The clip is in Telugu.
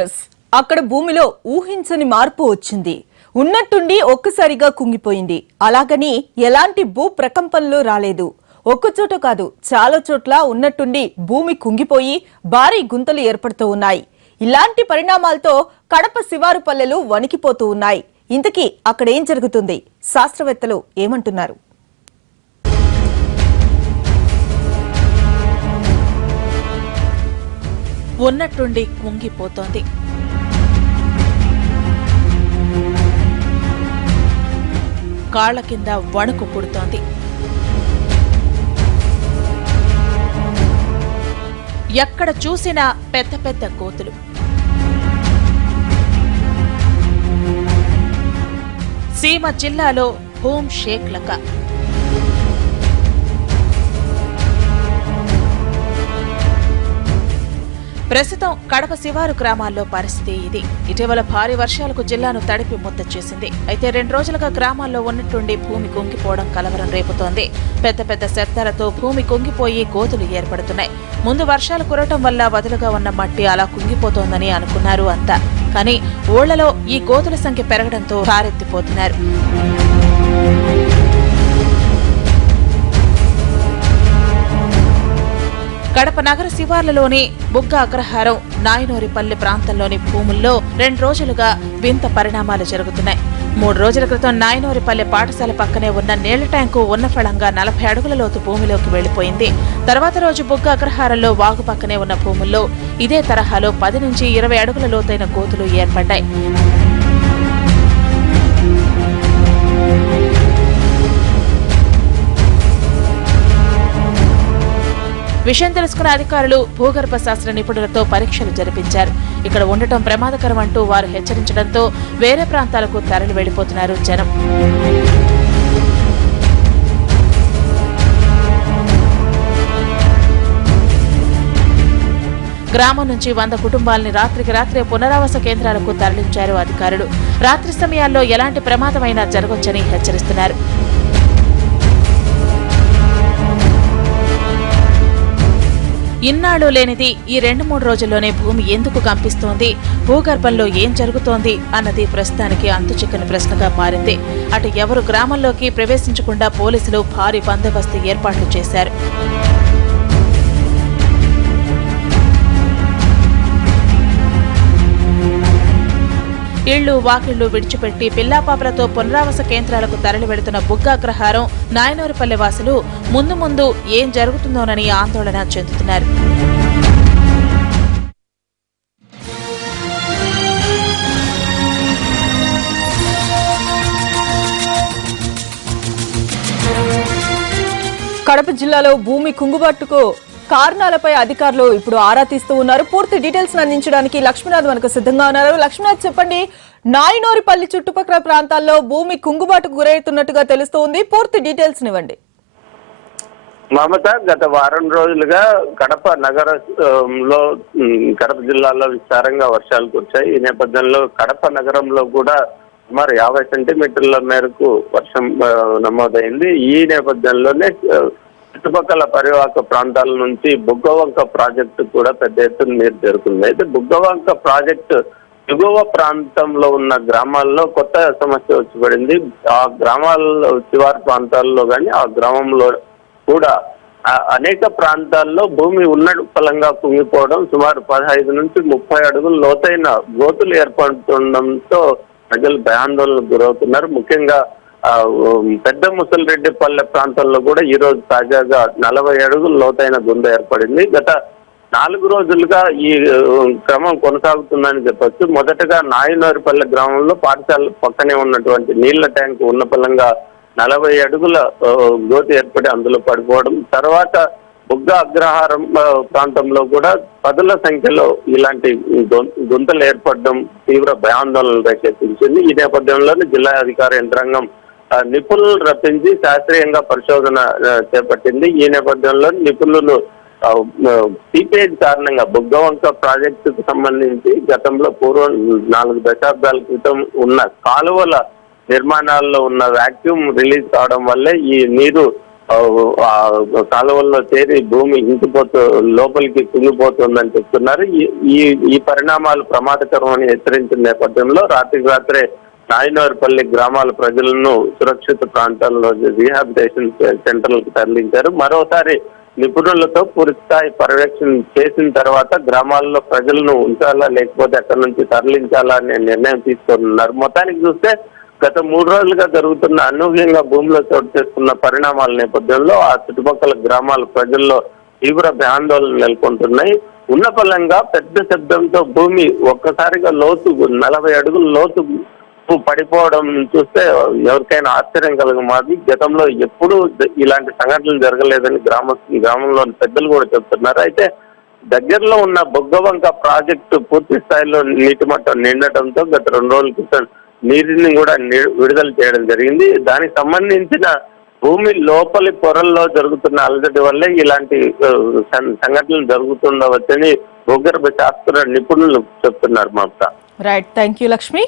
న్యూస్. అక్కడ భూమిలో ఊహించని మార్పు వచ్చింది. ఉన్నట్టుండి ఒక్కసారిగా కుంగిపోయింది. అలాగని ఎలాంటి భూ ప్రకంపనలు రాలేదు. ఒక్కచోట కాదు, చాలా చోట్ల ఉన్నట్టుండి భూమి కుంగిపోయి భారీ గుంతలు ఏర్పడుతూ ఉన్నాయి. ఇలాంటి పరిణామాలతో కడప శివారు పల్లెలు వణికిపోతూ ఉన్నాయి. ఇంతకీ అక్కడ ఏం జరుగుతుంది? శాస్త్రవేత్తలు ఏమంటున్నారు? ఉన్నట్టుండి కుంగిపోతోంది. కాళ్ల కింద వణుకు పుడుతోంది. ఎక్కడ చూసినా పెద్ద పెద్ద కోతులు. సీమ జిల్లాలో హోం షేక్లక. ప్రస్తుతం కడప శివారు గ్రామాల్లో పరిస్థితి ఇది. ఇటీవల భారీ వర్షాలకు జిల్లాను తడిపి ముద్ద చేసింది. అయితే 2 రోజులుగా గ్రామాల్లో ఉన్నట్టుండి భూమి కుంగిపోవడం కలవరం రేపుతోంది. పెద్ద పెద్ద శబ్దాలతో భూమి కుంగిపోయి కోతులు ఏర్పడుతున్నాయి. ముందు వర్షాలు కురవటం వల్ల వదులుగా ఉన్న మట్టి అలా కుంగిపోతోందని అనుకున్నారు అంతా. కానీ ఊళ్లలో ఈ కోతుల సంఖ్య పెరగడంతో హారెత్తిపోతున్నారు. కడప నగర శివార్లలోని బుగ్గ అగ్రహారం, నాయనోరిపల్లి ప్రాంతంలోని భూముల్లో 2 రోజులుగా వింత పరిణామాలు జరుగుతున్నాయి. 3 రోజుల క్రితం నాయనోరిపల్లి పాఠశాల పక్కనే ఉన్న నీళ్ల ట్యాంకు ఉన్న ఫలంగా 40 అడుగుల లోతు భూమిలోకి వెళ్లిపోయింది. తర్వాత రోజు బుగ్గ అగ్రహారంలో వాగు పక్కనే ఉన్న భూముల్లో ఇదే తరహాలో 10 నుంచి 20 అడుగుల లోతైన గోతులు ఏర్పడ్డాయి. విషయం తెలుసుకున్న అధికారులు భూగర్భ శాస్త్ర నిపుణులతో పరీక్షలు జరిపించారు. ఇక్కడ ఉండటం ప్రమాదకరం అంటూ వారు హెచ్చరించడంతో వేరే ప్రాంతాలకు తరలి వెళ్లిపోతున్నారు జనం. గ్రామం నుంచి 100 కుటుంబాలని రాత్రికి రాత్రే పునరావాస కేంద్రాలకు తరలించారు అధికారులు. రాత్రి సమయాల్లో ఎలాంటి ప్రమాదమైనా జరగొచ్చని హెచ్చరిస్తున్నారు. ఇన్నాళ్ళు లేనిది ఈ 2-3 రోజుల్లోనే భూమి ఎందుకు కంపిస్తోంది, భూగర్భంలో ఏం జరుగుతోంది అన్నది ప్రస్తుతానికి అంతుచిక్కని ప్రశ్నగా మారింది. అటు ఎవరు గ్రామంలోకి ప్రవేశించకుండా పోలీసులు భారీ బందోబస్తు ఏర్పాట్లు చేశారు. ఇళ్లు వాకిళ్లు విడిచిపెట్టి పిల్లాపాపలతో పునరావాస కేంద్రాలకు తరలి వెళుతున్న బుగ్గాగ్రహారం, నాయనోరిపల్లె వాసులు ముందు ముందు ఏం జరుగుతుందోనని ఆందోళన చెందుతున్నారు. కడప జిల్లాలో భూమి కుంగుబాటుకు కారణాలపై అధికారులు ఇప్పుడు ఆరా తీస్తూ ఉన్నారు. పూర్తి డీటెయిల్స్ అందించడానికి లక్ష్మీనాథ్ మనకు సిద్ధంగా ఉన్నారు. లక్ష్మీనాథ్, చెప్పండి, నాయనోరిపల్లి చుట్టుపక్కల ప్రాంతాల్లో భూమి కుంగుబాటుకు గురవుతున్నట్టుగా తెలుస్తోంది. పూర్తి డీటెయిల్స్ ఇవ్వండి. మమత, గత వారం రోజులుగా కడప నగరంలో కడప జిల్లాలో విస్తారంగా వర్షాలు కురిశాయి. ఈ నేపథ్యంలో కడప నగరంలో కూడా సుమారు 50 సెంటీమీటర్ల మేరకు వర్షం నమోదైంది. ఈ నేపథ్యంలోనే చుట్టుపక్కల పరివాహక ప్రాంతాల నుంచి బుగ్గవంక ప్రాజెక్టు కూడా పెద్ద ఎత్తున నీరు చేరుకుంది. అయితే బుగ్గవంక ప్రాజెక్టు ఎగువ ప్రాంతంలో ఉన్న గ్రామాల్లో కొత్త సమస్య వచ్చి పడింది. ఆ గ్రామాల్లో శివారు ప్రాంతాల్లో కానీ ఆ గ్రామంలో కూడా అనేక ప్రాంతాల్లో భూమి ఉన్న ఫలంగా కుంగిపోవడం, సుమారు 15 నుంచి 30 అడుగులు లోతైన గోతులు ఏర్పడుతుండడంతో ప్రజలు భయాందోళనకు గురవుతున్నారు. ముఖ్యంగా పెద్ద ముసలిరెడ్డిపల్లె ప్రాంతంలో కూడా ఈ రోజు తాజాగా 40 అడుగులు లోతైన గుంత ఏర్పడింది. గత 4 రోజులుగా ఈ క్రమం కొనసాగుతుందని చెప్పొచ్చు. మొదటగా నాయనోరిపల్లె గ్రామంలో పాఠశాల పక్కనే ఉన్నటువంటి నీళ్ల ట్యాంకు ఉన్న ఫలంగా 40 అడుగుల గోతి ఏర్పడి అందులో పడిపోవడం, తర్వాత బుగ్గ అగ్రహారం ప్రాంతంలో కూడా 10ల సంఖ్యలో ఇలాంటి గుంతలు ఏర్పడడం తీవ్ర భయాందోళనలు రేకెత్తించింది. ఈ నేపథ్యంలోనే జిల్లా అధికార యంత్రాంగం నిపుణులు రప్పించి శాస్త్రీయంగా పరిశోధన చేపట్టింది. ఈ నేపథ్యంలో నిపుణులు సీపేజ్ కారణంగా బుగ్గవంక ప్రాజెక్టుకు సంబంధించి గతంలో పూర్వం 4 దశాబ్దాల క్రితం ఉన్న కాలువల నిర్మాణాల్లో ఉన్న వాక్యూమ్ రిలీజ్ కావడం వల్లే ఈ నీరు ఆ కాలువల్లో చేరి భూమి ఇంకిపోతూ లోపలికి కుంగిపోతుందని చెప్తున్నారు. ఈ పరిణామాలు ప్రమాదకరం అని హెచ్చరించిన నేపథ్యంలో రాత్రే నాయనవారిపల్లి గ్రామాల ప్రజలను సురక్షిత ప్రాంతాల్లో రీహాబిలిటేషన్ సెంటర్లకు తరలించారు. మరోసారి నిపుణులతో పూర్తిస్థాయి పర్యవేక్షణ చేసిన తర్వాత గ్రామాల్లో ప్రజలను ఉంచాలా లేకపోతే అక్కడి నుంచి తరలించాలా అనే నిర్ణయం తీసుకున్నారు. మొత్తానికి చూస్తే గత 3 రోజులుగా జరుగుతున్న అనూహ్యంగా భూమిలో చోటు చేసుకున్న పరిణామాల నేపథ్యంలో ఆ చుట్టుపక్కల గ్రామాల ప్రజల్లో తీవ్ర భయాందోళన నెలకొంటున్నాయి. ఉన్నపల్లంగా పెద్ద శబ్దంతో భూమి ఒక్కసారిగా లోతు 40 అడుగుల లోతు పడిపోవడం చూస్తే ఎవరికైనా ఆశ్చర్యం కలగమాది. గతంలో ఎప్పుడూ ఇలాంటి సంఘటనలు జరగలేదని గ్రామంలోని పెద్దలు కూడా చెప్తున్నారు. అయితే దగ్గరలో ఉన్న బొగ్గవంక ప్రాజెక్టు పూర్తి స్థాయిలో నీటి మట్టం నిండటంతో గత 2 రోజుల క్రితం నీటిని కూడా విడుదల చేయడం జరిగింది. దానికి సంబంధించిన భూమి లోపలి పొరల్లో జరుగుతున్న అలజడి వల్లే ఇలాంటి సంఘటనలు జరుగుతుండవచ్చని భూగర్భ శాస్త్ర నిపుణులు చెప్తున్నారు. Mamata. Right, thank you Lakshmi.